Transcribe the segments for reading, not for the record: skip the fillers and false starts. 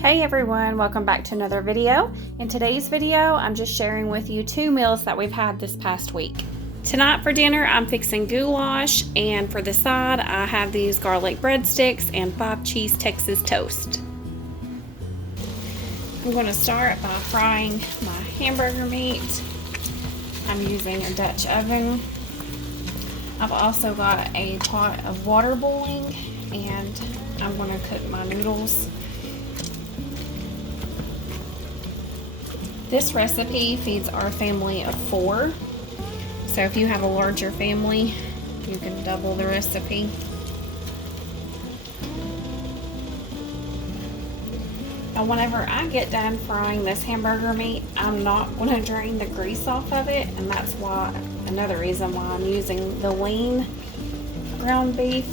Hey everyone, welcome back to another video. In today's video, I'm just sharing with you two meals that we've had this past week. Tonight for dinner, I'm fixing goulash, and for the side, I have these garlic breadsticks and 5-cheese Texas toast. I'm going to start by frying my hamburger meat. I'm using a Dutch oven. I've also got a pot of water boiling, and I'm going to cook my noodles. This recipe feeds our family of 4, so if you have a larger family, you can double the recipe. Now whenever I get done frying this hamburger meat, I'm not going to drain the grease off of it, and that's why another reason why I'm using the lean ground beef,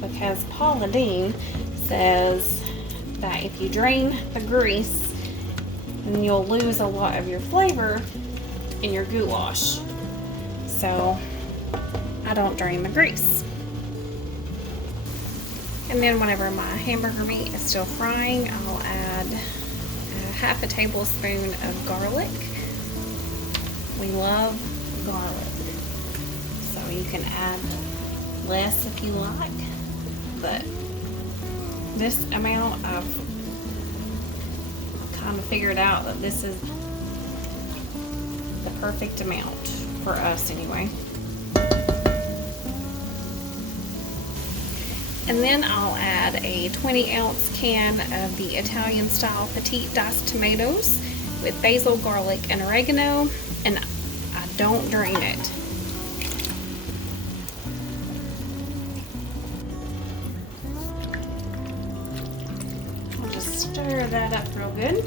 because Paula Deen says that if you drain the grease, and you'll lose a lot of your flavor in your goulash. So I don't drain the grease. And then whenever my hamburger meat is still frying, I'll add half a tablespoon of garlic. We love garlic, so you can add less if you like, but this amount I've kind of figured out that this is the perfect amount for us anyway. And then I'll add a 20-ounce can of the Italian style petite diced tomatoes with basil, garlic, and oregano, and I don't drain it. I'll just stir that up real good.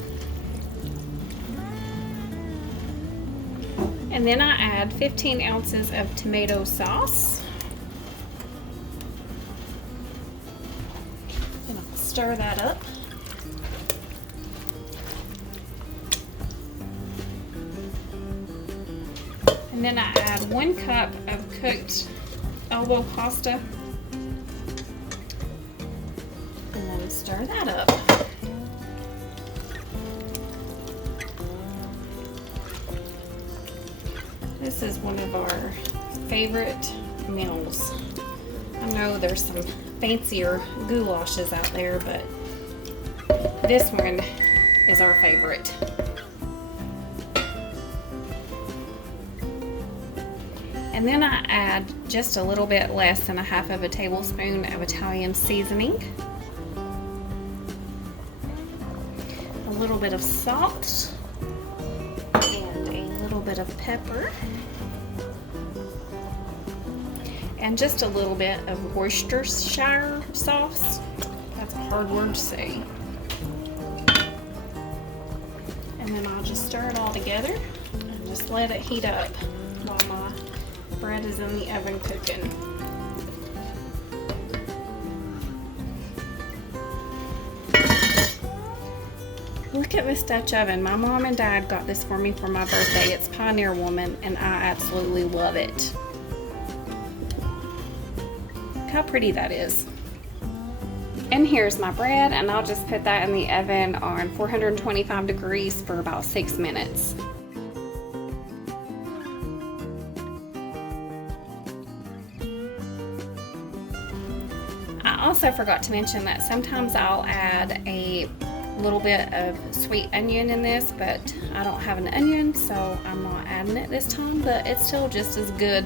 And then I add 15 ounces of tomato sauce. And I'll stir that up. And then I add 1 cup of cooked elbow pasta. And then stir that up. This is one of our favorite meals. I know there's some fancier goulashes out there, but this one is our favorite. And then I add just a little bit less than a half of a tablespoon of Italian seasoning, a little bit of salt, bit of pepper, and just a little bit of Worcestershire sauce. That's a hard word to say. And then I'll just stir it all together and just let it heat up while my bread is in the oven cooking. Look at this Dutch oven. My mom and dad got this for me for my birthday. It's Pioneer Woman, and I absolutely love it. Look how pretty that is. And here's my bread, and I'll just put that in the oven on 425 degrees for about 6 minutes. I also forgot to mention that sometimes I'll add a little bit of sweet onion in this, but I don't have an onion, so I'm not adding it this time, but it's still just as good.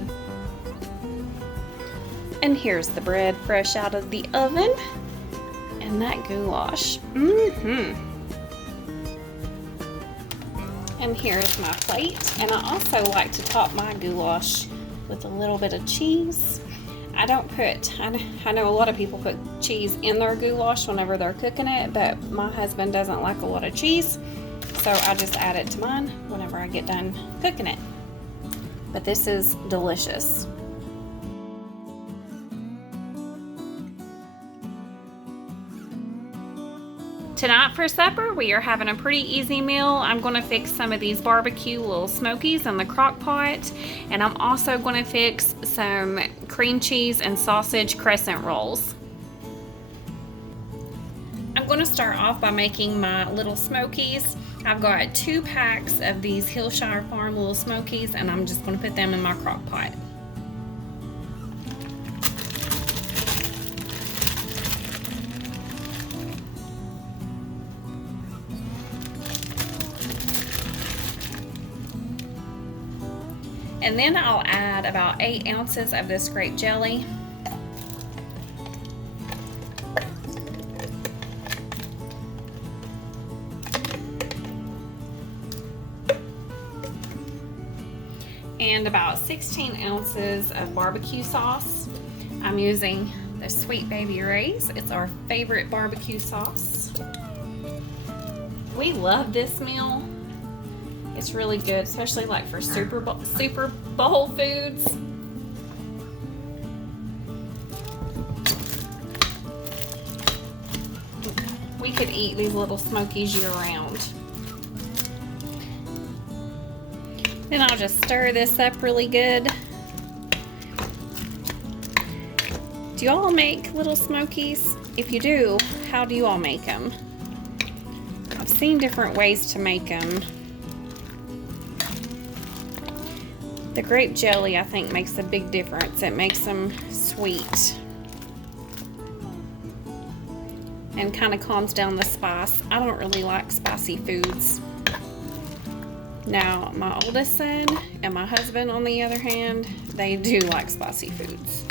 And here's the bread fresh out of the oven, and that goulash. And here's my plate, and I also like to top my goulash with a little bit of cheese. I know a lot of people put cheese in their goulash whenever they're cooking it, but my husband doesn't like a lot of cheese, so I just add it to mine whenever I get done cooking it. But this is delicious. Tonight for supper, we are having a pretty easy meal. I'm going to fix some of these barbecue little smokies in the crock pot, and I'm also going to fix some cream cheese and sausage crescent rolls. I'm going to start off by making my little smokies. I've got 2 packs of these Hillshire Farm little smokies, and I'm just going to put them in my crock pot. And then I'll add about 8 ounces of this grape jelly. And about 16 ounces of barbecue sauce. I'm using the Sweet Baby Ray's. It's our favorite barbecue sauce. We love this meal. It's really good, especially like for Super Bowl foods. We could eat these little smokies year round. Then I'll just stir this up really good. Do you all make little smokies? If you do, how do you all make them? I've seen different ways to make them. The grape jelly, I think, makes a big difference. It makes them sweet and kind of calms down the spice. I don't really like spicy foods. Now, my oldest son and my husband, on the other hand, they do like spicy foods.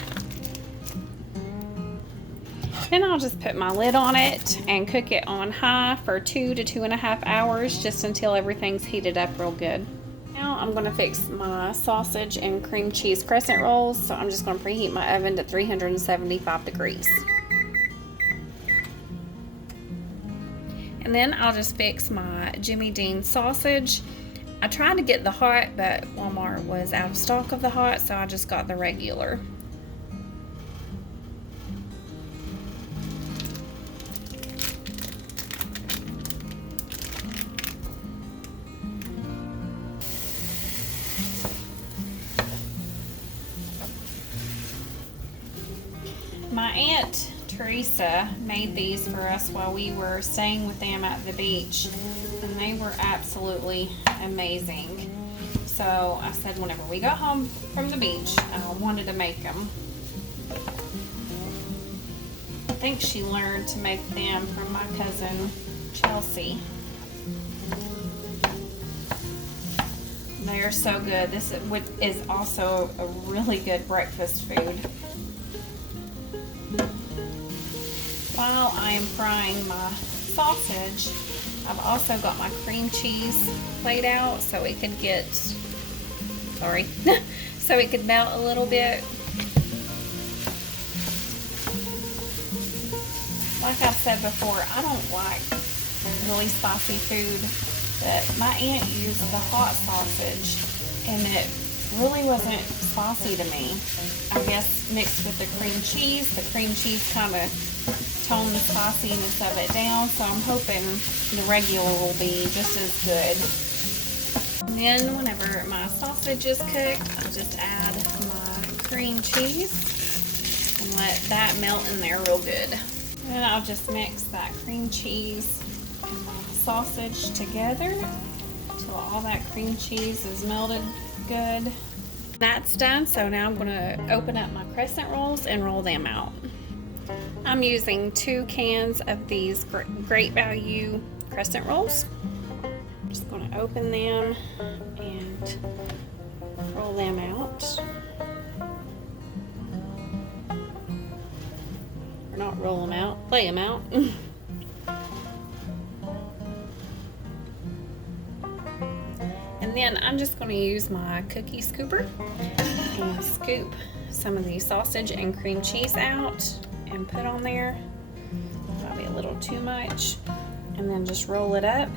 Then I'll just put my lid on it and cook it on high for 2 to 2.5 hours, just until everything's heated up real good. Now I'm going to fix my sausage and cream cheese crescent rolls, so I'm just going to preheat my oven to 375 degrees. And then I'll just fix my Jimmy Dean sausage. I tried to get the hot, but Walmart was out of stock of the hot, so I just got the regular. My Aunt Teresa made these for us while we were staying with them at the beach, and they were absolutely amazing. So I said whenever we got home from the beach, I wanted to make them. I think she learned to make them from my cousin Chelsea. They are so good. This is also a really good breakfast food. While I am frying my sausage, I've also got my cream cheese laid out so it could get, so it could melt a little bit. Like I've said before, I don't like really spicy food, but my aunt used the hot sausage and it really wasn't spicy to me. I guess mixed with the cream cheese kind of tone the spiciness of it down, so I'm hoping the regular will be just as good. And then whenever my sausage is cooked, I'll just add my cream cheese and let that melt in there real good. And then I'll just mix that cream cheese and my sausage together until all that cream cheese is melted good. That's done, so now I'm going to open up my crescent rolls and roll them out. I'm using 2 cans of these Great Value crescent rolls. I'm just going to open them and roll them out. Or not roll them out, lay them out. And then I'm just going to use my cookie scooper and scoop some of the sausage and cream cheese out and put on there. Probably a little too much. And then just roll it up.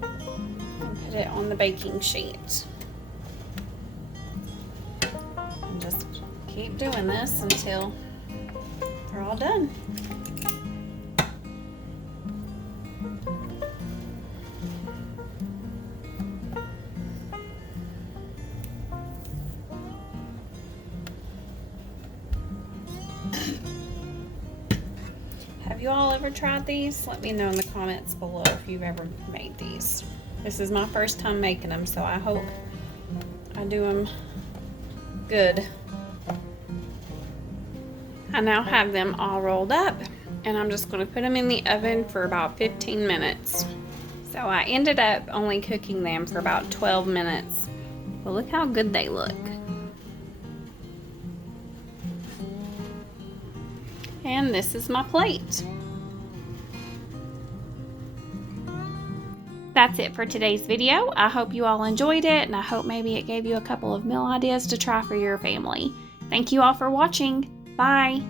And put it on the baking sheet. And just keep doing this until they're all done. Have you all ever tried these? Let me know in the comments below if you've ever made these. This is my first time making them, so I hope I do them good. I now have them all rolled up, and I'm just going to put them in the oven for about 15 minutes. So I ended up only cooking them for about 12 minutes. Well, look how good they look. And this is my plate. That's it for today's video. I hope you all enjoyed it, and I hope maybe it gave you a couple of meal ideas to try for your family. Thank you all for watching. Bye.